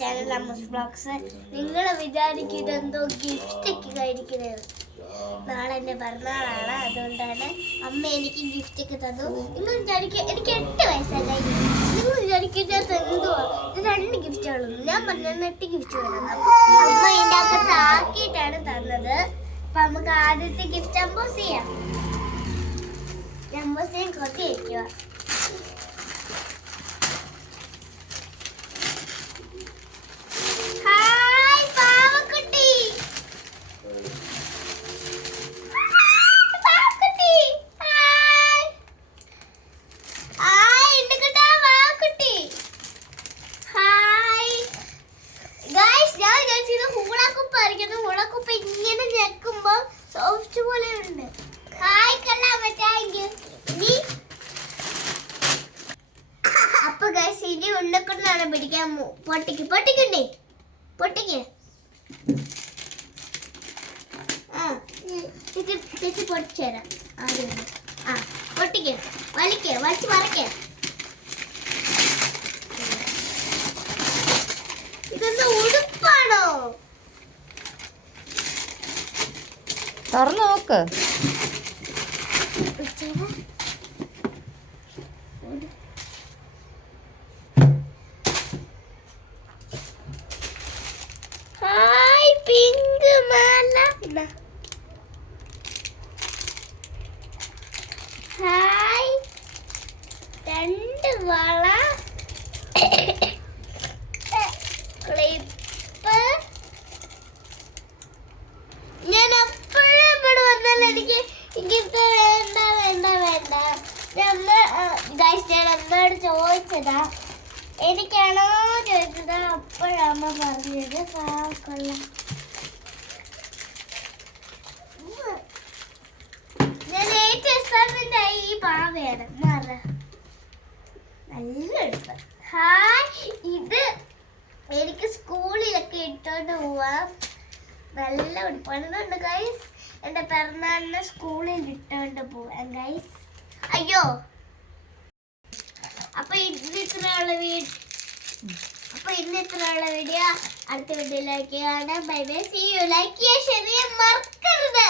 Channel അമ്മൂസ് vlogs. നിങ്ങൾ വിചാരിക്കുന്നത് എന്തോ ഗിഫ്റ്റ് ഒക്കെ കഴിക്കുന്നത്. നാളെ എൻ്റെ പിറന്നാളാണ്, അതുകൊണ്ടാണ് അമ്മ എനിക്ക് ഗിഫ്റ്റ് ഒക്കെ തന്നു. നിങ്ങൾ വിചാരിക്കുക എനിക്ക് 8 വയസ്സായി. നിങ്ങൾ വിചാരിക്കുന്നത് എന്തുവാ ഇത് 2 ഗിഫ്റ്റുകളും? ഞാൻ പറഞ്ഞ 8 ഗിഫ്റ്റ് വേണം. അപ്പൊ അമ്മ ഇതിൻ്റെ അകത്ത് ആക്കിയിട്ടാണ് തന്നത്. അപ്പൊ നമുക്ക് ആദ്യത്തെ ഗിഫ്റ്റ് അമ്പോസ് ചെയ്യാം. അമ്പോസ് ചെയ്യാൻ കൊത്തി വയ്ക്കുക. അപ്പൊ ഗൈസ് ഇനി ഉണ്ണക്കൊണ്ടാണ് പിടിക്കാൻ. പൊട്ടിക്കണ്ടേ പൊട്ടിക്ക്. ചേച്ചി പൊട്ടിച്ചേരാം ആദ്യം. പൊട്ടിക്ക്, വലിച്ച് മറക്കേ. ഇതെന്താ ഉടുപ്പാണോ? തുറന്നു നോക്ക്. ഹായ് പിങ്ക് മാല. ഹായ് 2 വള, ക്ലിപ്പ്. ഞാൻ എപ്പോഴും ഇവിടെ വന്നാൽ എനിക്ക് ഗിഫ്റ്റ് വേണ്ട. ഞാൻ അമ്മയോട് ചോദിച്ചതാ, എനിക്കാണോ ചോദിച്ചതാ. അപ്പോഴമ്മ പറഞ്ഞത് കൊള്ളാം. ഞാൻ ഏറ്റവും ഇഷ്ടപ്പെട്ട ഈ പാവയാണ്. നല്ല എടുപ്പ്. ഹായ്, ഇത് എനിക്ക് സ്കൂളിലൊക്കെ ഇട്ടോണ്ട് പോവാം. നല്ല ഉടുപ്പാണ് ഗൈസ്. എൻ്റെ പിറന്നാളിന് സ്കൂളിൽ ഇട്ടോണ്ട് പോവാം ഗൈസ്. അയ്യോ, അപ്പൊ ഇന്ന് ഇത്രയുള്ള വീഡിയോ. അടുത്ത വീഡിയോയിലേക്കാണ്. Bye bye, see you. Like ചെയ്യാൻ മറക്കരുത്.